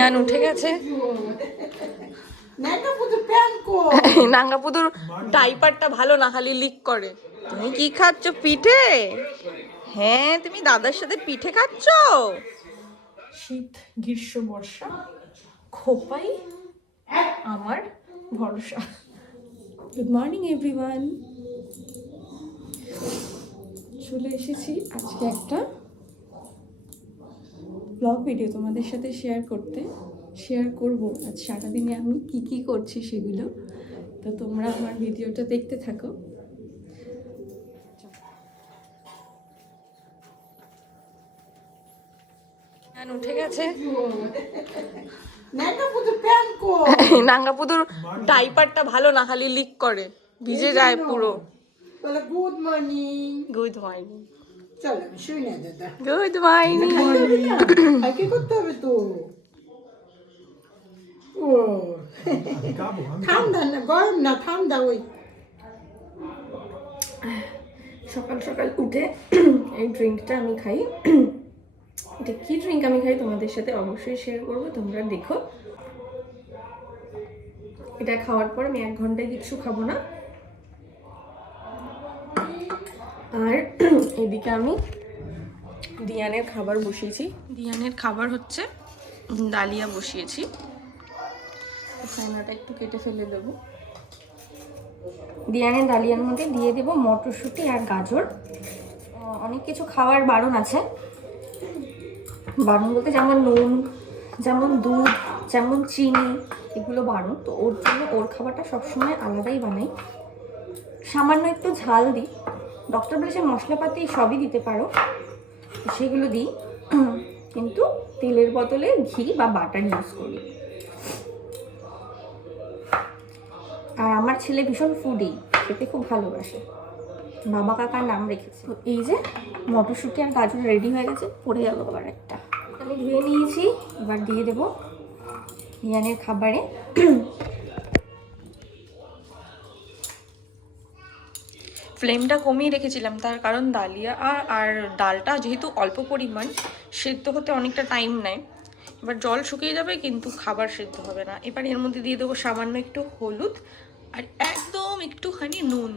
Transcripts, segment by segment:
জ্ঞান উঠে গেছে। নাঙ্গাপুদুর ডাইপারটা ভালো না, খালি লিক করে। তুমি কি খাচ্ছ? পিঠে? হ্যাঁ, তুমি দাদার সাথে পিঠে খাচ্ছ। শীত, গ্রীষ্ম, বর্ষা, খোপাই আমার ভরসা। গুড মর্নিং এভরিওয়ান, চলে এসেছি আজকে একটা ব্লগ ভিডিও তোমাদের সাথে শেয়ার করব আজ সারাদিনে আমি কি করছি সেগুলো। তো তোমরা আমার ভিডিওটা দেখতে থাকো। উঠে গেছে। নাঙ্গাপুদুর ডাইপারটা ভালো না, খালি লিক করে, ভিজে যায় পুরো। Good morning. Good morning. চলো শুই না দাদা। Good morning. কি করতে হবে তো? ও ঠান্ডা না, গরম না, ঠান্ডা। ওই সকাল সকাল উঠে এই ড্রিঙ্কটা আমি খাই। এটা কি ড্রিঙ্ক আমি খাই তোমাদের সাথে অবশ্যই শেয়ার করবো, তোমরা দেখো। এটা খাওয়ার পর আমি 1 ঘন্টায় কিছু খাবো না। আর এদিকে আমি দিয়ানের খাবার বসিয়েছি। দিয়ানের খাবার হচ্ছে ডালিয়া বসিয়েছি। ছানাটা একটু কেটে ফেলে দেবো। দিয়ানের ডালিয়ার মধ্যে দিয়ে দেবো মটরশুঁটি আর গাজর। অনেক কিছু খাওয়ার বারণ আছে, বারণ বলতে যেমন নুন, যেমন দুধ, যেমন চিনি, এগুলো বারণ। তো ওর জন্য ওর খাবারটা সবসময় আলাদাই বানাই। সামান্য একটু ঝাল দিই। ডক্টর বলেছে মশলাপাতি সবই দিতে পারো, সেগুলো দিই, কিন্তু তেলের বদলে ঘি বা বাটার ইউজ করি। আর আমার ছেলে ভীষণ ফুডি, খেতে খুব ভালোবাসে, বাবা কাকার নাম রেখেছে। তো এই যে মটরশুঁটি আর গাজর রেডি হয়ে গেছে, পড়ে যাবো আবার একটা। আমি ধুয়ে নিয়েছি, এবার দিয়ে দেবো দিয়ানের খাবারে। ফ্লেমটা কমিয়ে রেখেছিলাম, তার কারণ ডালিয়া আর ডালটা যেহেতু অল্প পরিমাণ, সেদ্ধ হতে অনেকটা টাইম নেয়। এবার জল শুকিয়ে যাবে কিন্তু খাবার সেদ্ধ হবে না। এবার এর মধ্যে দিয়ে দেবো সামান্য একটু হলুদ আর একদম একটুখানি নুন।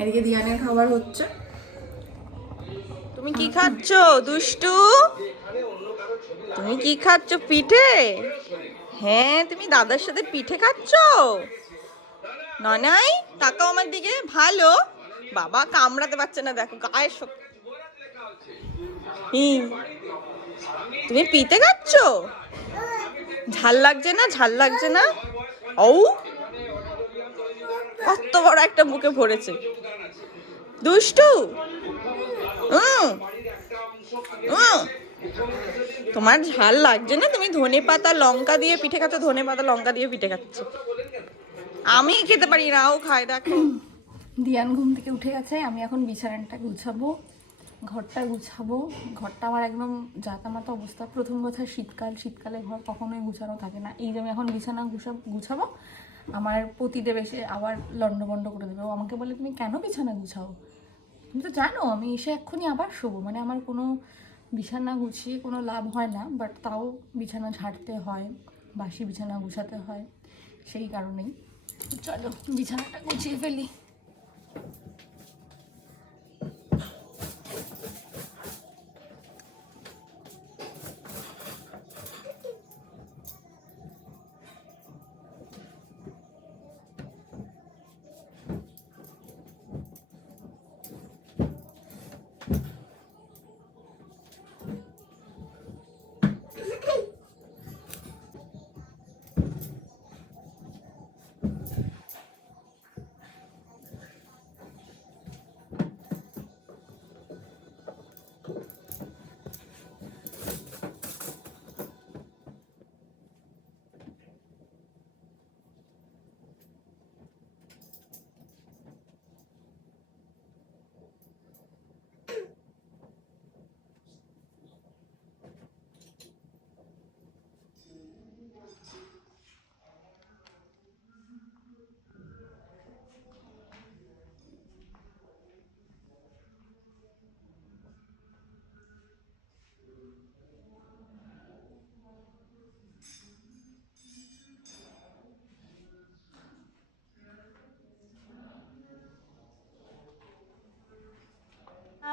এদিকে দিয়ানের খাবার হচ্ছে। তুমি কি খাচ্ছ দুষ্টু? তুমি কি খাচ্ছ? পিঠে? হ্যাঁ, তুমি দাদার সাথে পিঠে খাচ্ছ। ননাই তাকাও আমার দিকে, ভালো। বাবা কামড়াতে পারছে না, দেখো গায়ে তুমি পিঠে খাচ্ছ? ঝাল লাগছে না? ঝাল লাগছে না? ও কত বড় একটা মুখে ভরেছে দুষ্টু। তোমার ঝাল লাগছে না? তুমি ধনেপাতা লঙ্কা দিয়ে পিঠে খাচ্ছ, ধনেপাতা লঙ্কা দিয়ে পিঠে খাচ্ছ। আমি খেতে পারি না, ও খায়। দেখো দিয়ান ঘুম থেকে উঠে গেছে, আমি এখন বিছানাটা গুছাবো, ঘরটা গুছাবো। ঘরটা আমার একদম জাতামাতা অবস্থা। প্রথম কথা শীতকালে ঘর কখনোই গুছানো থাকে না। এই যে আমি এখন বিছানা গুছাবো, আমার পতিদেব এসে আবার লন্ডভন্ড করে দেবে। ও আমাকে বলে তুমি কেন বিছানা গুছাও? তুমি তো জানো আমি এসে এক্ষুনি আবার শোবো। মানে আমার কোনো বিছানা গুছিয়ে কোনো লাভ হয় না, বাট তাও বিছানা ঝাড়তে হয়, বাসি বিছানা গুছাতে হয়, সেই কারণেই। চলো বিছানাটা গুছিয়ে ফেলি।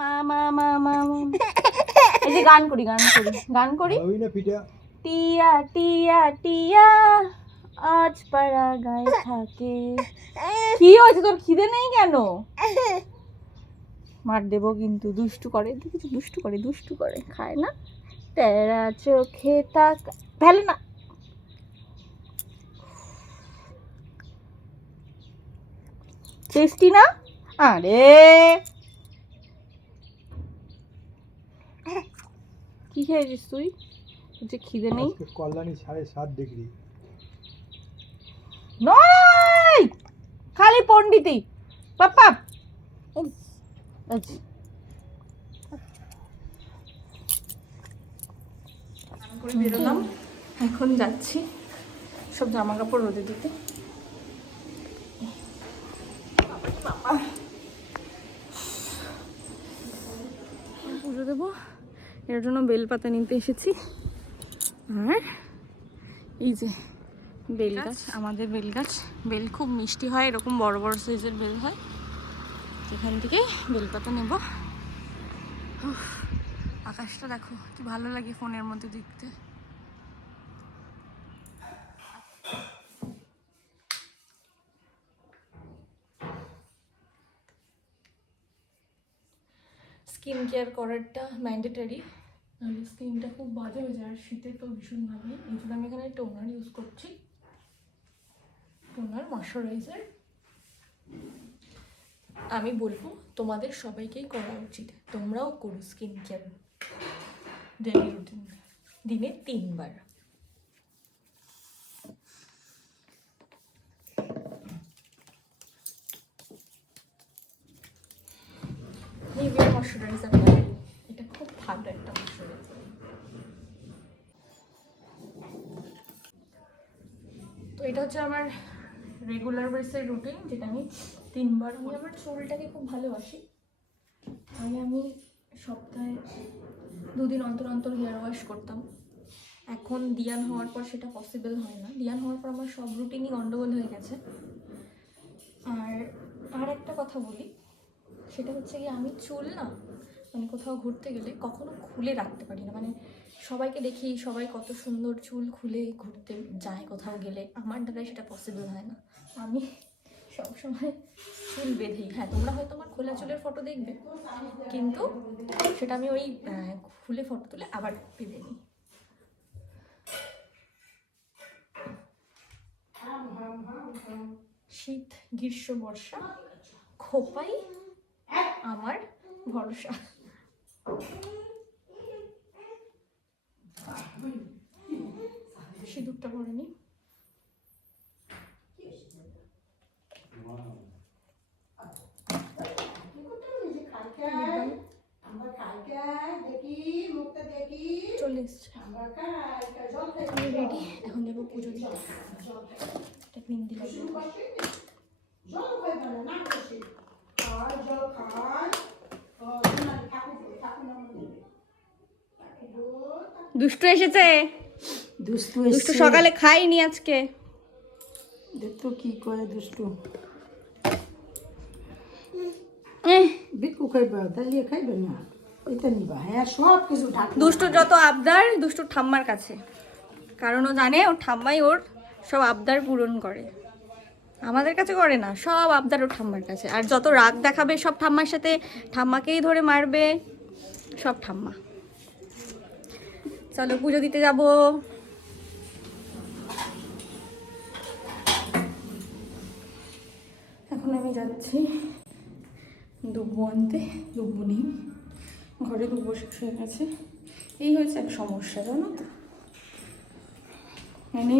মা মা মা মা এই যে গান করি টিয়া টিয়া টিয়া আজ পাড়া গায়ে থাকে। কি হয়েছে তোর, খিদে নেই কেন? মার দেবো কিন্তু, দুষ্টু করে খায় না। তেরা চোখে তাক ফেলে না। টেস্টি না? আরে কি খেয়েছিস তুই? যে খিদে নেই। কল্যাণী 7.5 ডিগ্রি। নয় খালি পন্ডিতি পাপা। করে বেরোলাম, এখন যাচ্ছি সব জামা কাপড় রোদে দিতে। পুজো দেবো, এর জন্য বেলপাতা নিতে এসেছি। আর এই যে বেল গাছ, আমাদের বেল গাছ, বেল খুব মিষ্টি হয়, এরকম বড় বড় সাইজের বেল হয়। এখান থেকেই বেলপাতা নেব। আকাশটা দেখো কি ভালো লাগে ফোনের মধ্যে দেখতে। স্কিন কেয়ার করারটা ম্যান্ডেটারি, নাহলে স্কিনটা খুব বাজে হয়ে যায়। আর শীতে তো ভীষণভাবে, এই জন্য আমি এখানে টোনার ইউজ করছি, টোনার ময়শ্চারাইজার। আমি বলবো তোমাদের সবাইকেই করা উচিত, তোমরাও করো স্কিন কেয়ার ডেইলি রুটিন, দিনে 3 বার। নিভিয়া ময়শ্চারাইজার, এটা খুব ভালো একটা ময়শ্চারাইজার। তো এটা হচ্ছে আমার রেগুলার বেসের রুটিন, যেটা আমি 3 বার। আমি আমার চুলটাকে খুব ভালোবাসি। আমি সপ্তাহে 2 দিন অন্তর অন্তর হেয়ার ওয়াশ করতাম। এখন দিয়ান হওয়ার পর সেটা পসিবল হয় না। দিয়ান হওয়ার পর আমার সব রুটিনই গন্ডগোল হয়ে গেছে। আর একটা কথা বলি, সেটা হচ্ছে কি, আমি চুল না মানে কোথাও ঘুরতে গেলে কখনো খুলে রাখতে পারি না। মানে সবাইকে দেখি, সবাই কত সুন্দর চুল খুলে ঘুরতে যায় কোথাও গেলে, আমার দ্বারাই সেটা পসিবল হয় না। আমি সবসময় চুল বেঁধেই। হ্যাঁ, তোমরা হয়তো আমার খোলা চুলের ফটো দেখবে, কিন্তু সেটা আমি ওই খুলে ফটো তুলে আবার বেঁধে নিই। শীত, গ্রীষ্ম, বর্ষা, খোপাই আমার ভরসা। সিঁদুরটা ভরে নি। চলে এসছে, আমি রেডি। এখন যাবো পুজো দিতে। মেহেন্দি লাগবে। দুষ্টু এসেছে, দুষ্টু সকালে খাইনি আজকে। দেখতো কি করে দুষ্টু। বিকু খাইবা, দালিয়ে খাইবে না, ওইটা নিবা। হ্যাঁ, সব কিছু দুষ্টুর যত আবদার দুষ্টুর ঠাম্মার কাছে, কারণ ও জানে ওর ঠাম্মাই ওর সব আবদার পূরণ করে। আমাদের কাছে করে না, সব আবদার ওর ঠাম্মার কাছে। আর যত রাগ দেখাবে সব ঠাম্মার সাথে, ঠাম্মাকেই ধরে মারবে, সব ঠাম্মা। চলো পুজো দিতে যাব। এখন আমি যাচ্ছি দুব্বো আনতে। দুব্বো নেই ঘরে, দুব্বো শেষ হয়ে গেছে। এই হয়েছে এক সমস্যা, জানো তো। মানে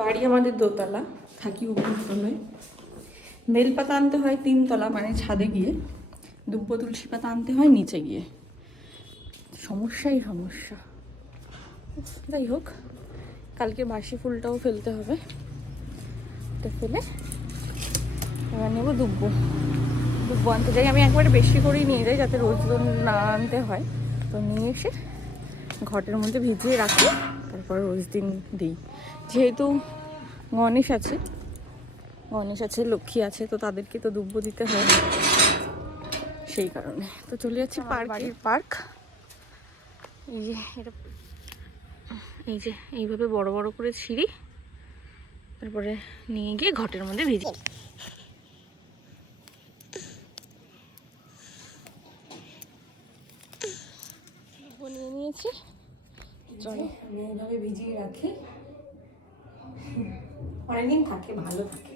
বাড়ি আমাদের দোতলা, থাকি উপরতলায়। বেলপাতা আনতে হয় 3 তলা, মানে ছাদে গিয়ে। দুব্বো তুলসী পাতা আনতে হয় নিচে গিয়ে। সমস্যাই সমস্যা। যাই হোক, কালকে বাসি ফুলটাও ফেলতে হবে। এটা ফেলে এবার নেবো দুব্বো। দুব্বো আনতে যাই, আমি একবারে বেশি করেই নিয়ে যাই, যাতে রোজ না আনতে হয়। তো নিয়ে এসে ঘটের মধ্যে ভিজিয়ে রাখি, তারপর রোজ দিন দিই। যেহেতু গণেশ আছে, লক্ষ্মী আছে, তো তাদেরকে তো দুব্বো দিতে হয়। সেই কারণে তো চলে যাচ্ছি বাড়ির পার্ক। এই যে এটা, এই যে এইভাবে বড় বড় করে সিঁড়ি, তারপরে নিয়ে গিয়ে ঘটের মধ্যে ভিজে নিয়ে নিয়েছি। চলো এইভাবে ভিজিয়ে রাখি, অনেকদিন থাকে, ভালো থাকে।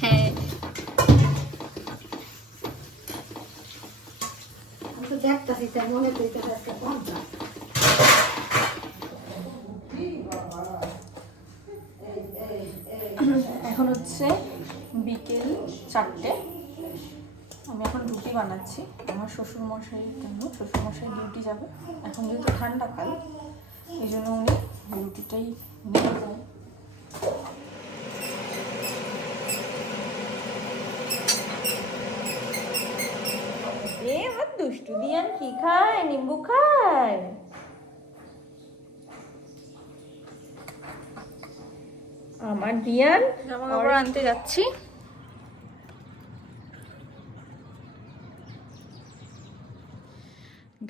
হ্যাঁ আমি তো দেখতেছি, তার মনে করি তার একটা ঘন্টা। এখন হচ্ছে বিকেল 4টে। আমি এখন রুটি বানাচ্ছি আমার শ্বশুরমশাইয়ের জন্য। শ্বশুরমশাই ডিউটি যাবে, এখন যেহেতু ঠান্ডাকাল এই জন্য উনি রুটিটাই নিয়ে যায়। আমার দুষ্টু দিয়ান কি খায়? নিম্বু খায়। আমার দিয়ান জামা কাপড় আনতে যাচ্ছি।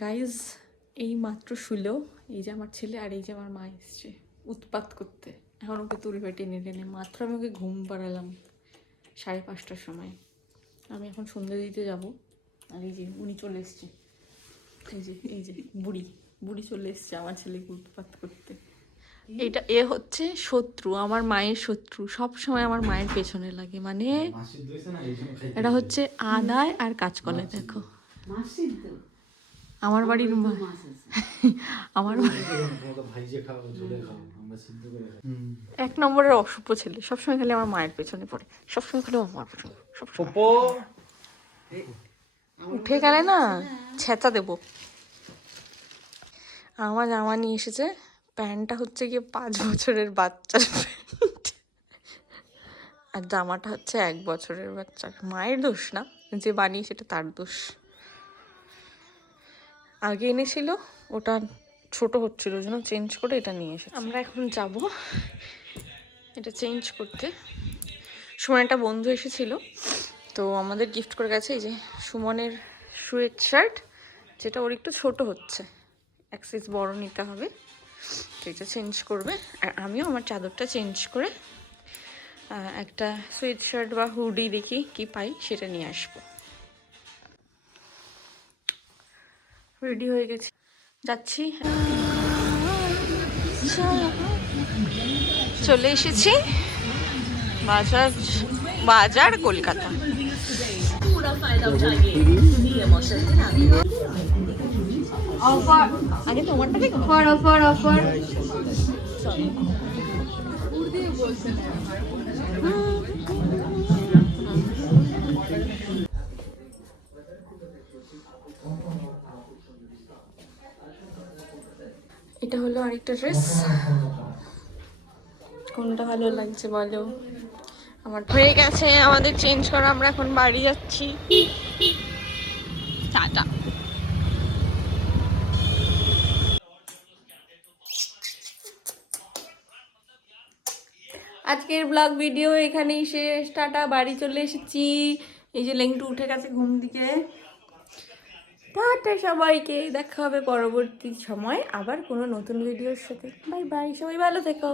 গাইজ এই মাত্র শুলো, এই যে আমার ছেলে আর এই যে আমার মা এসছে উৎপাত করতে। এখন ওকে তুলবে টেনে টেনে। মাত্র আমি ওকে ঘুম পাড়ালাম 5:30টার সময়। আমি এখন সন্ধ্যে দিতে যাব। আর এই যে উনি চলে এসছে, এই যে বুড়ি বুড়ি চলে এসছে আমার ছেলেকে উৎপাত করতে। এটা এ হচ্ছে শত্রু, আমার মায়ের শত্রু, সব সময় আমার মায়ের পেছনে লাগে। মানে এটা হচ্ছে আদায় আর কাঁচকলে। দেখো আমার বাড়ির মা, আমার 1 নম্বরের অশুভ ছেলে, সবসময় খালি আমার মায়ের পেছনে পড়ে, সবসময় খালি আমার পেছনে, সবসময়। উঠে গেলে না ছেঁচা দেবো। আমার জামা নিয়ে এসেছে, প্যান্টটা হচ্ছে গিয়ে 5 বছরের বাচ্চার প্যান্ট, আর জামাটা হচ্ছে 1 বছরের বাচ্চার। মায়ের দোষ না, যে বানিয়ে সেটা তার দোষ। আগে এনেছিল, ওটা ছোট হচ্ছিল, ওই জন্য চেঞ্জ করে এটা নিয়ে এসেছি। আমরা এখন যাব এটা চেঞ্জ করতে। সুমনের একটা বন্ধু এসেছিল, তো আমাদের গিফট করে গেছে এই যে সুমনের সোয়েট শার্ট, যেটা ওর একটু ছোট হচ্ছে, এক সাইজ বড় নিতে হবে, তো এটা চেঞ্জ করবে। আর আমিও আমার চাদরটা চেঞ্জ করে একটা সোয়েট শার্ট বা হুডি দেখি কি পাই সেটা নিয়ে আসবো। রেডি হয়ে গেছি, যাচ্ছি। চলে এসেছি বাজার কলকাতা। আগে তোমারটা দেখো। অফার এটা হলো আরেকটা ড্রেস, কোনটা ভালো লাগছে বলো। আমার হয়ে গেছে আমাদের চেঞ্জ করা, আমরা এখন বাড়ি যাচ্ছি। টাটা। আজকের ব্লগ ভিডিও এখানেই শেষ, টাটা। বাড়ি চলে এসেছি, এই যে লেংটু উঠে গেছে ঘুম থেকে। টাটা সবাইকে, দেখা হবে পরবর্তী সময় আবার কোনো নতুন ভিডিওর সাথে। বাই বাই, সবাই ভালো থেকো।